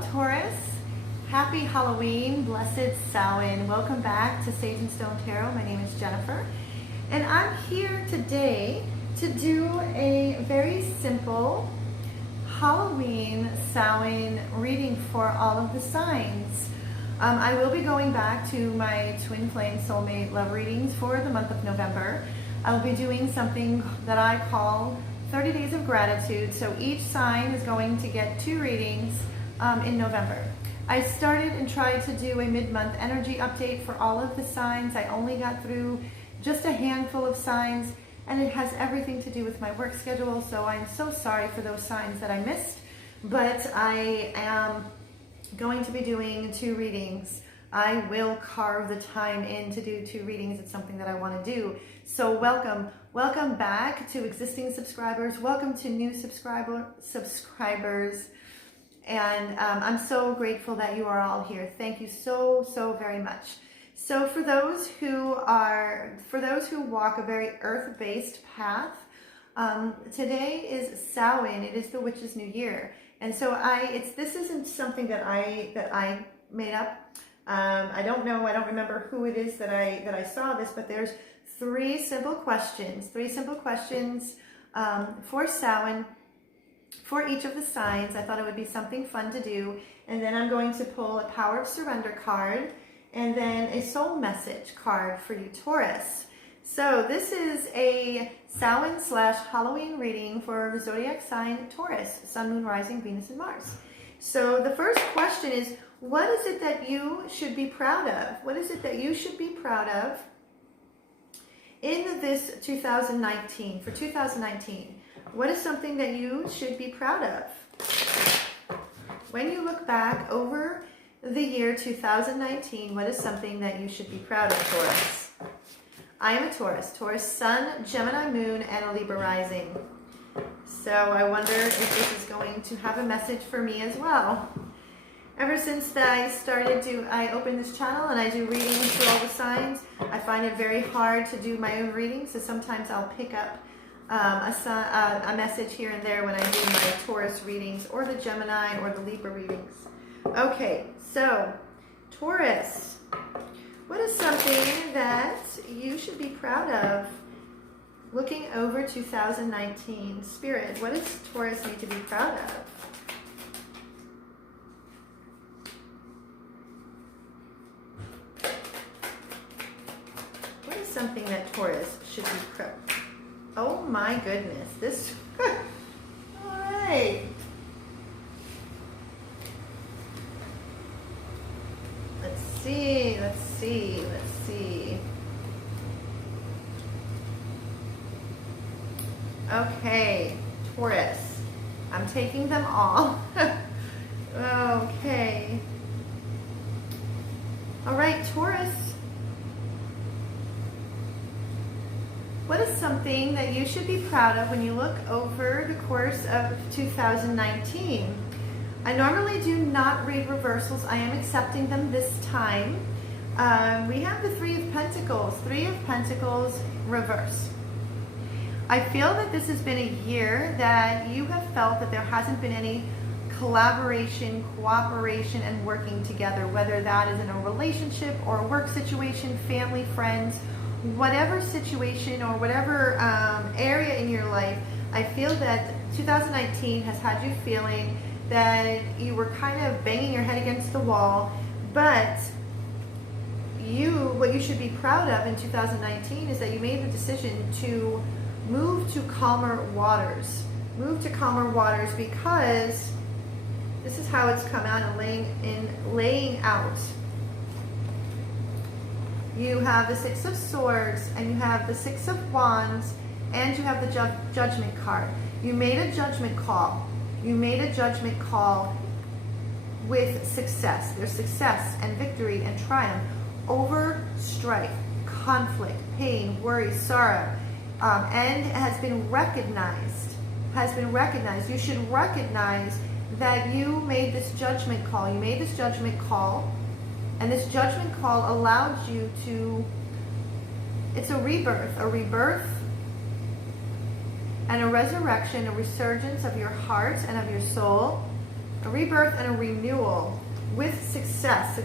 Hello, Taurus. Happy Halloween, blessed Samhain. Welcome back to Sage and Stone Tarot. My name is Jennifer, and I'm here today to do a very simple Halloween Samhain reading for all of the signs. I will be going back to my twin flame soulmate love readings for the month of November. I'll be doing something that I call 30 days of gratitude. So each sign is going to get 2 readings in November. I started and tried to do a mid-month energy update for all of the signs. I only got through just a handful of signs, and it has everything to do with my work schedule. So I'm so sorry for those signs that I missed, but I am going to be doing 2 readings. I will carve the time in to do 2 readings. It's something that I want to do. So welcome back to existing subscribers. Welcome to new subscribers. And I'm so grateful that you are all here. Thank you so very much. So for those who walk a very earth-based path, today is Samhain. It is the Witch's New Year. And so this isn't something that I made up. I don't know, I don't remember who it is that I saw this, but there's 3 simple questions for Samhain for each of the signs. I thought it would be something fun to do. And then I'm going to pull a Power of Surrender card and then a Soul Message card for you, Taurus. So this is a Samhain/Halloween reading for the zodiac sign Taurus, Sun, Moon, Rising, Venus, and Mars. So the first question is, what is it that you should be proud of? What is it that you should be proud of in this 2019, for 2019? What is something that you should be proud of? When you look back over the year 2019, what is something that you should be proud of, Taurus? I am a Taurus. Taurus Sun, Gemini Moon, and a Libra Rising. So I wonder if this is going to have a message for me as well. Ever since I opened this channel and I do readings for all the signs, I find it very hard to do my own readings. So sometimes I'll pick up a message here and there when I do my Taurus readings or the Gemini or the Libra readings. Okay, so Taurus, what is something that you should be proud of looking over 2019? Spirit, what does Taurus need to be proud of? What is something that Taurus should be proud of? Oh my goodness, this, all right. Let's see. Okay, Taurus, I'm taking them all. Okay. All right, Taurus. What is something that you should be proud of when you look over the course of 2019? I normally do not read reversals. I am accepting them this time. We have the 3 of Pentacles. 3 of Pentacles reverse. I feel that this has been a year that you have felt that there hasn't been any collaboration, cooperation, and working together, whether that is in a relationship or a work situation, family, friends, whatever situation or whatever area in your life. I feel that 2019 has had you feeling that you were kind of banging your head against the wall, but what you should be proud of in 2019 is that you made the decision to move to calmer waters. Move to calmer waters, because this is how it's come out and laying out. You have the 6 of Swords, and you have the 6 of Wands, and you have the Judgment card. You made a judgment call. You made a judgment call with success. There's success and victory and triumph over strife, conflict, pain, worry, sorrow, and has been recognized. You should recognize that you made this judgment call. You made this judgment call. And this judgment call allowed you to, it's a rebirth and a resurrection, a resurgence of your heart and of your soul a rebirth and a renewal with success,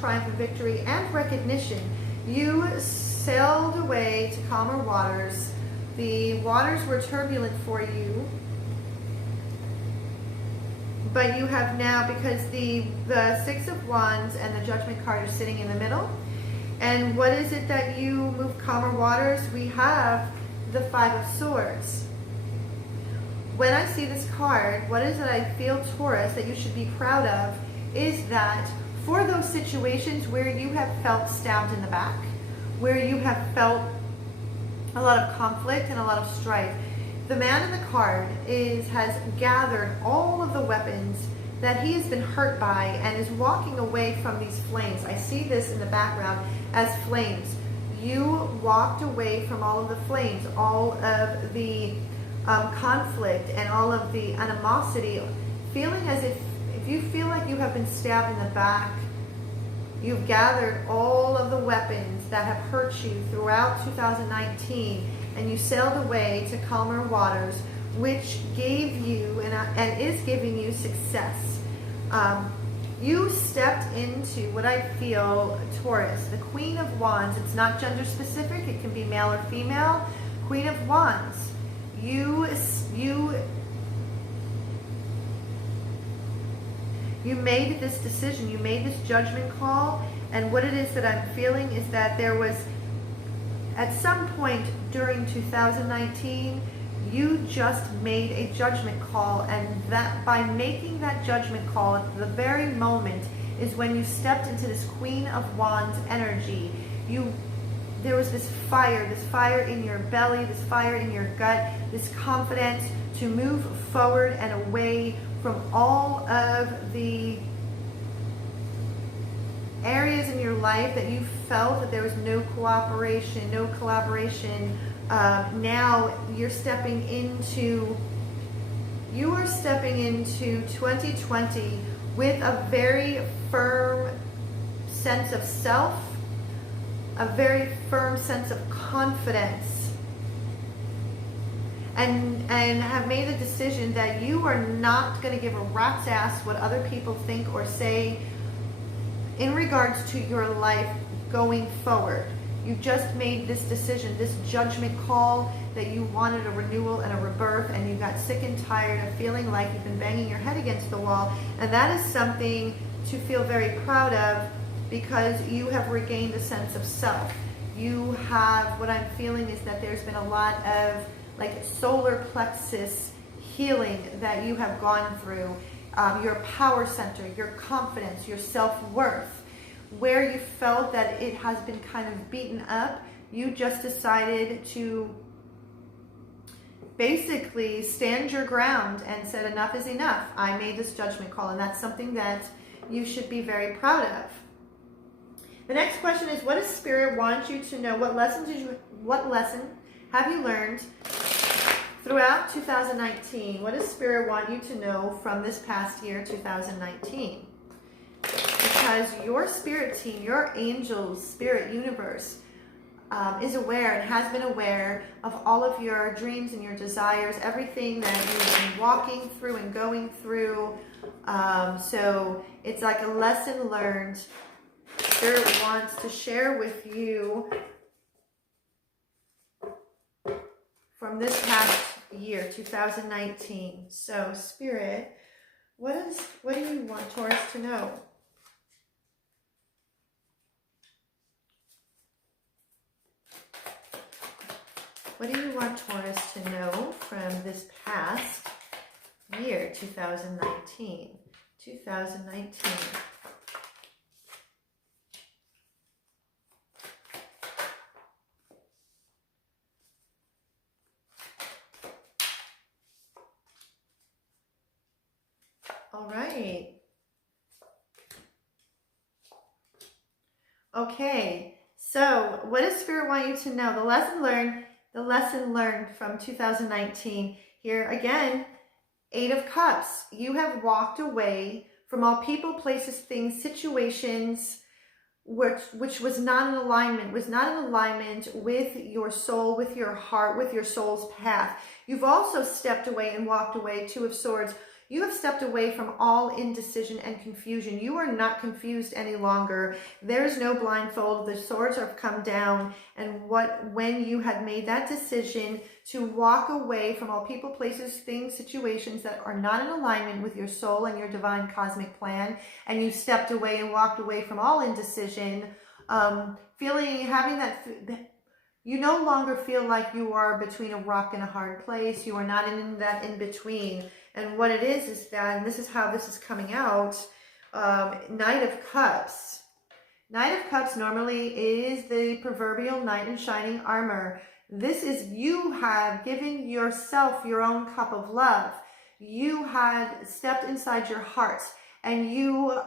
triumph, and victory, and recognition. You sailed away to calmer waters. The waters were turbulent for you, but you have now, because the Six of Wands and the Judgment card are sitting in the middle. And what is it that you move calmer waters? We have the Five of Swords. When I see this card, what is it I feel, Taurus, that you should be proud of is that for those situations where you have felt stabbed in the back, where you have felt a lot of conflict and a lot of strife, the man in the card has gathered all of the weapons that he has been hurt by and is walking away from these flames. I see this in the background as flames. You walked away from all of the flames, all of the conflict and all of the animosity, feeling as if you feel like you have been stabbed in the back, you've gathered all of the weapons that have hurt you throughout 2019, and you sailed away to calmer waters, which gave you and is giving you success. You stepped into what I feel, Taurus, the Queen of Wands. It's not gender specific, it can be male or female. Queen of Wands. You made this decision, you made this judgment call, and what it is that I'm feeling is that there was, at some point during 2019, you just made a judgment call, and that by making that judgment call at the very moment is when you stepped into this Queen of Wands energy. There was this fire in your belly, this fire in your gut, this confidence to move forward and away from all of the areas in your life that you felt that there was no cooperation, no collaboration. Now you're stepping into 2020 with a very firm sense of self, a very firm sense of confidence, and have made the decision that you are not going to give a rat's ass what other people think or say in regards to your life going forward. You just made this decision, this judgment call, that you wanted a renewal and a rebirth, and you got sick and tired of feeling like you've been banging your head against the wall. And that is something to feel very proud of, because you have regained a sense of self. You have, what I'm feeling is that there's been a lot of like solar plexus healing that you have gone through. Your power center, your confidence, your self-worth, where you felt that it has been kind of beaten up, you just decided to basically stand your ground and said, enough is enough. I made this judgment call, and that's something that you should be very proud of. The next question is, what does Spirit want you to know? What lesson have you learned throughout 2019? What does Spirit want you to know from this past year, 2019? Because your spirit team, your angels, spirit universe, is aware and has been aware of all of your dreams and your desires, everything that you've been walking through and going through. So it's like a lesson learned. Spirit wants to share with you from this past year, 2019. So Spirit, what do you want Taurus to know? What do you want Taurus to know from this past year, 2019? 2019. All right. Okay. So, what does Spirit want you to know? The lesson learned from 2019. Here again, 8 of Cups. You have walked away from all people, places, things, situations which was not in alignment, with your soul, with your heart, with your soul's path. You've also stepped away and walked away, 2 of Swords. You have stepped away from all indecision and confusion. You are not confused any longer. There's no blindfold. The swords have come down. And when you had made that decision to walk away from all people, places, things, situations that are not in alignment with your soul and your divine cosmic plan, and you stepped away and walked away from all indecision, having that, you no longer feel like you are between a rock and a hard place. You are not in that in between. And what it is that, and this is how this is coming out, Knight of Cups. Knight of Cups normally is the proverbial knight in shining armor. This is you have given yourself your own cup of love. You had stepped inside your heart and you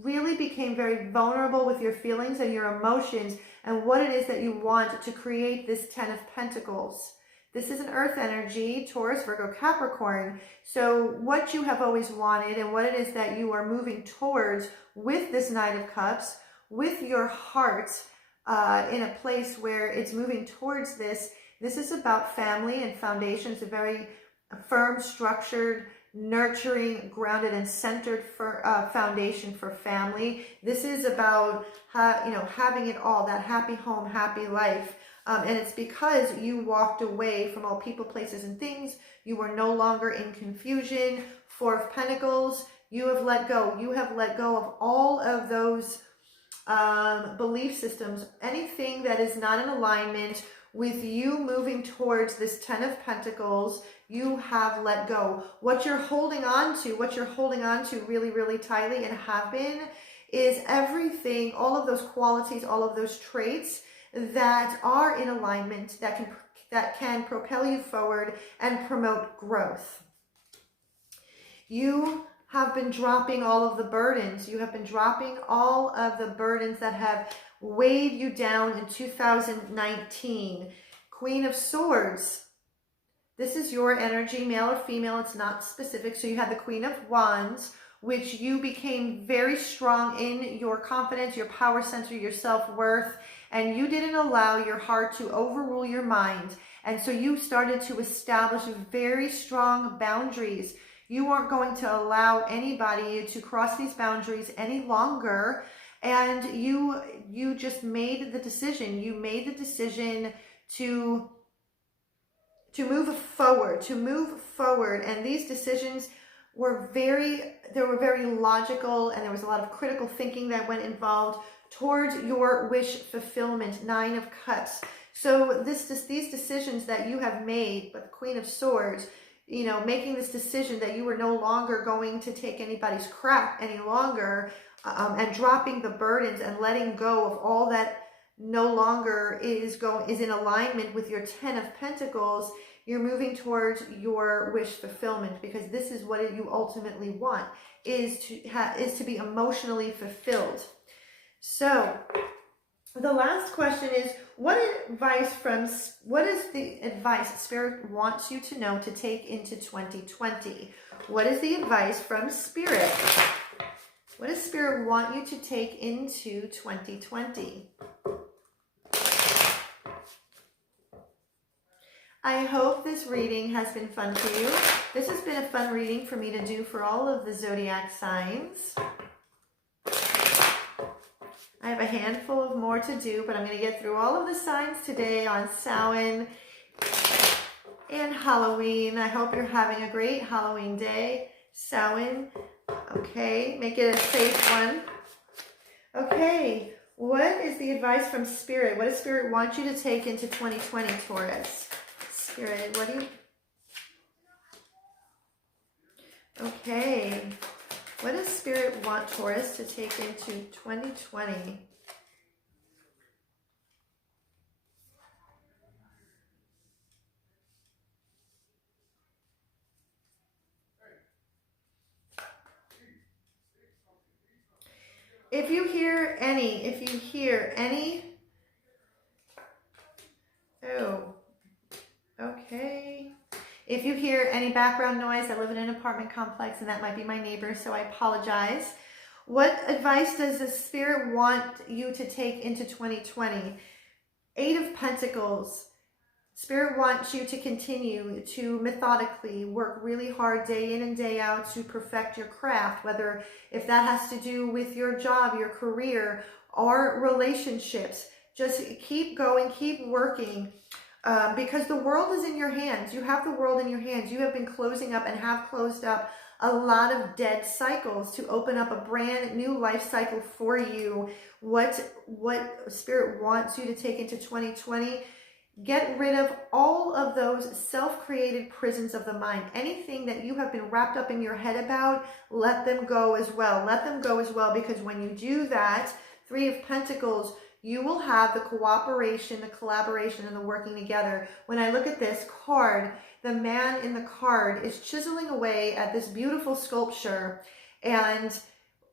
really became very vulnerable with your feelings and your emotions and what it is that you want to create this 10 of Pentacles. This is an earth energy, Taurus, Virgo, Capricorn. So what you have always wanted and what it is that you are moving towards with this Knight of Cups, with your heart in a place where it's moving towards this. This is about family and foundations, a very firm, structured, nurturing, grounded, and centered foundation for family. This is about having it all, that happy home, happy life. And it's because you walked away from all people, places, and things. You were no longer in confusion. Four of Pentacles, you have let go. You have let go of all of those belief systems, anything that is not in alignment with you moving towards this 10 of Pentacles. You have let go. What you're holding on to really, really tightly and have been is everything, all of those qualities, all of those traits that are in alignment, that can propel you forward and promote growth. You have been dropping all of the burdens. You have been dropping all of the burdens that have weighed you down in 2019. Queen of Swords. This is your energy, male or female. It's not specific. So you have the Queen of Wands, which you became very strong in your confidence, your power center, your self-worth, and you didn't allow your heart to overrule your mind. And so you started to establish very strong boundaries. You weren't going to allow anybody to cross these boundaries any longer. And you just made the decision. You made the decision to move forward. And these decisions were very logical, and there was a lot of critical thinking that went involved towards your wish fulfillment. 9 of Cups. So these decisions that you have made, but the Queen of Swords, making this decision that you were no longer going to take anybody's crap any longer, and dropping the burdens and letting go of all that no longer is in alignment with your 10 of Pentacles. You're moving towards your wish fulfillment, because this is what you ultimately want, is to be emotionally fulfilled. So the last question is, what is the advice Spirit wants you to know to take into 2020? What is the advice from Spirit? What does Spirit want you to take into 2020? I hope this reading has been fun for you. This has been a fun reading for me to do for all of the zodiac signs. I have a handful of more to do, but I'm going to get through all of the signs today on Samhain and Halloween. I hope you're having a great Halloween day. Samhain. Okay, make it a safe one. Okay, what is the advice from Spirit? What does Spirit want you to take into 2020, Taurus? Spirit, what do you... Okay, what does Spirit want Taurus to take into 2020? If you hear any, oh, okay. If you hear any background noise, I live in an apartment complex and that might be my neighbor, so I apologize. What advice does the Spirit want you to take into 2020? 8 of Pentacles. Spirit wants you to continue to methodically work really hard day in and day out to perfect your craft, whether if that has to do with your job, your career, or relationships. Just keep going, keep working, because the world is in your hands. You have the world in your hands. You have been closing up and have closed up a lot of dead cycles to open up a brand new life cycle for you. What Spirit wants you to take into 2020, get rid of all of those self-created prisons of the mind. Anything that you have been wrapped up in your head about, let them go as well. Let them go as well, because when you do that, Three of Pentacles, you will have the cooperation, the collaboration, and the working together. When I look at this card, the man in the card is chiseling away at this beautiful sculpture, and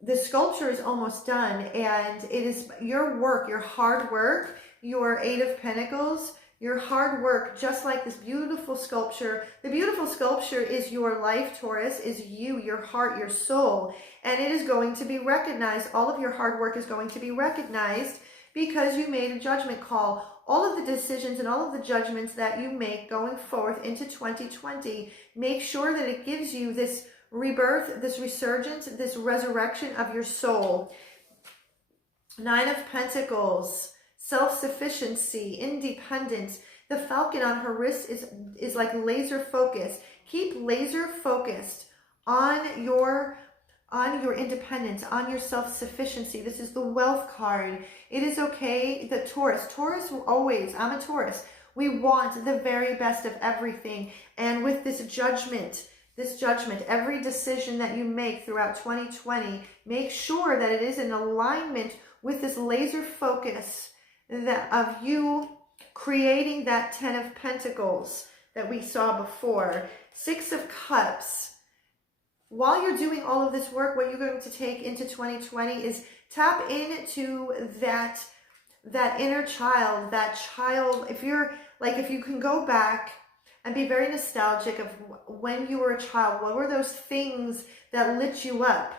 the sculpture is almost done, and it is your work, your hard work, your Eight of Pentacles, your hard work, just like this beautiful sculpture. The beautiful sculpture is your life, Taurus, is you, your heart, your soul, and it is going to be recognized. All of your hard work is going to be recognized because you made a judgment call. All of the decisions and all of the judgments that you make going forth into 2020, make sure that it gives you this rebirth, this resurgence, this resurrection of your soul. Nine of Pentacles, self-sufficiency, independence. The falcon on her wrist is like laser focused. Keep laser focused on your independence, on your self-sufficiency. This is the wealth card. It is okay. The Taurus always, I'm a Taurus. We want the very best of everything. And with this judgment, every decision that you make throughout 2020, make sure that it is in alignment with this laser focus of you creating that Ten of Pentacles that we saw before. Six of Cups. While you're doing all of this work, what you're going to take into 2020 is tap into that inner child, if you can go back and be very nostalgic of when you were a child, what were those things that lit you up?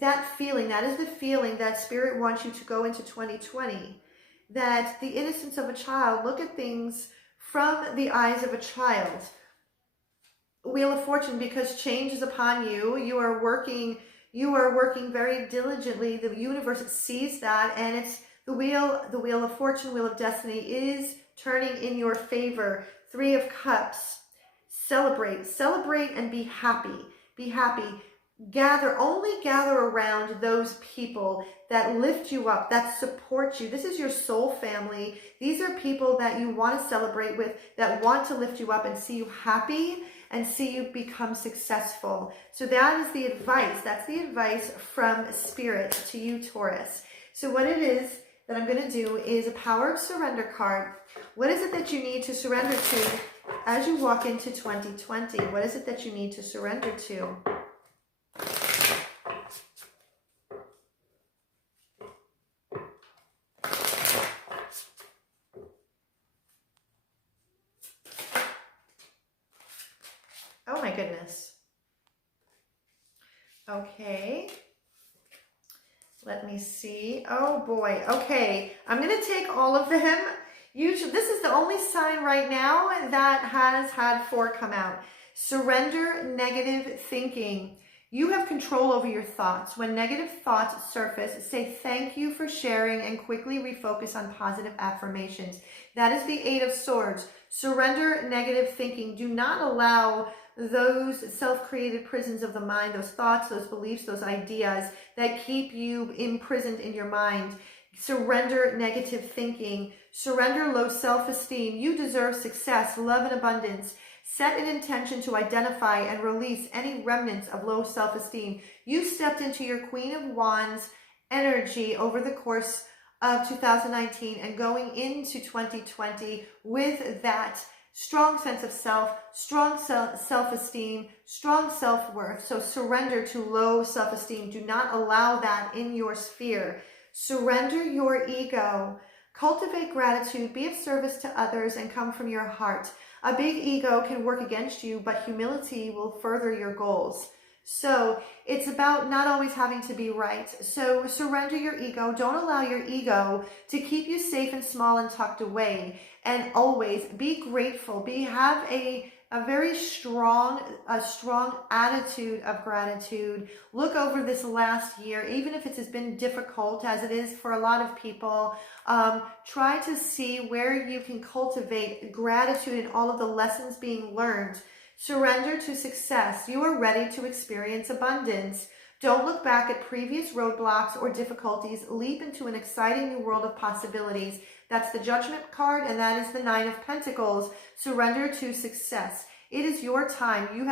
That feeling, that is the feeling that Spirit wants you to go into 2020. That the innocence of a child, look at things from the eyes of a child. Wheel of Fortune, because change is upon you. You are working very diligently. The universe sees that, and it's the wheel of Fortune, Wheel of Destiny is turning in your favor. Three of Cups. Celebrate and be happy. Be happy. Only gather around those people that lift you up, that support you. This is your soul family. These are people that you want to celebrate with, that want to lift you up and see you happy and see you become successful. So that is the advice. That's the advice from Spirit to you, Taurus. So what it is that I'm going to do is a Power of Surrender card. What is it that you need to surrender to as you walk into 2020? What is it that you need to surrender to? Oh my goodness. Okay. Let me see. Oh boy. Okay. I'm going to take all of them. Usually, this is the only sign right now that has had 4 come out. Surrender negative thinking. You have control over your thoughts. When negative thoughts surface, say thank you for sharing and quickly refocus on positive affirmations. That is the Eight of Swords. Surrender negative thinking. Do not allow those self-created prisons of the mind, those thoughts, those beliefs, those ideas that keep you imprisoned in your mind. Surrender negative thinking. Surrender low self-esteem. You deserve success, love, and abundance. Set an intention to identify and release any remnants of low self-esteem. You stepped into your Queen of Wands energy over the course of 2019 and going into 2020 with that strong sense of self, strong self-esteem, strong self-worth. So surrender to low self-esteem. Do not allow that in your sphere. Surrender your ego. Cultivate gratitude. Be of service to others and come from your heart. A big ego can work against you, but humility will further your goals. So it's about not always having to be right. So surrender your ego. Don't allow your ego to keep you safe and small and tucked away. And always be grateful. Have a very strong attitude of gratitude. Look over this last year, even if it has been difficult as it is for a lot of people. Try to see where you can cultivate gratitude in all of the lessons being learned. Surrender to success. You are ready to experience abundance. Don't look back at previous roadblocks or difficulties. Leap into an exciting new world of possibilities. That's the Judgment card, and that is the Nine of Pentacles. Surrender to success. It is your time. You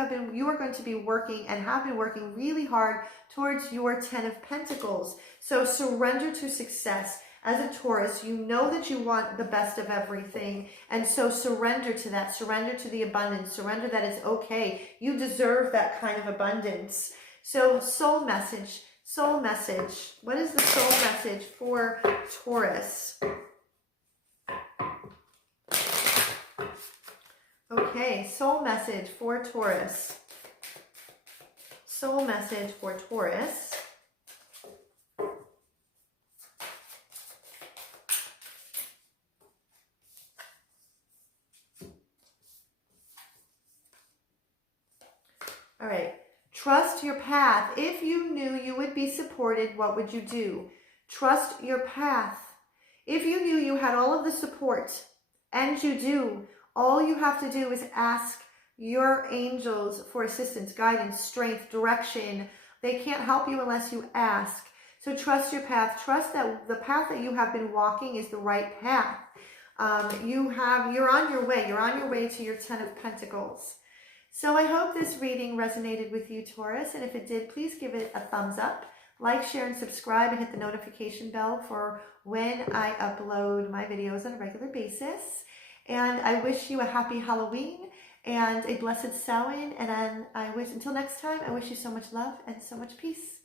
are going to be working and have been working really hard towards your Ten of Pentacles. So surrender to success. As a Taurus, you know that you want the best of everything. And so surrender to that. Surrender to the abundance. Surrender that it's okay. You deserve that kind of abundance. So soul message. Soul message. What is the soul message for Taurus? Okay, soul message for Taurus. Soul message for Taurus. All right. Trust your path. If you knew you would be supported, what would you do? Trust your path. If you knew you had all of the support, and you do, all you have to do is ask your angels for assistance, guidance, strength, direction. They can't help you unless you ask. So trust your path. Trust that the path that you have been walking is the right path. You're on your way. You're on your way to your Ten of Pentacles. So I hope this reading resonated with you, Taurus, and if it did, please give it a thumbs up. Like, share, and subscribe, and hit the notification bell for when I upload my videos on a regular basis. And I wish you a happy Halloween and a blessed Samhain, and until next time, I wish you so much love and so much peace.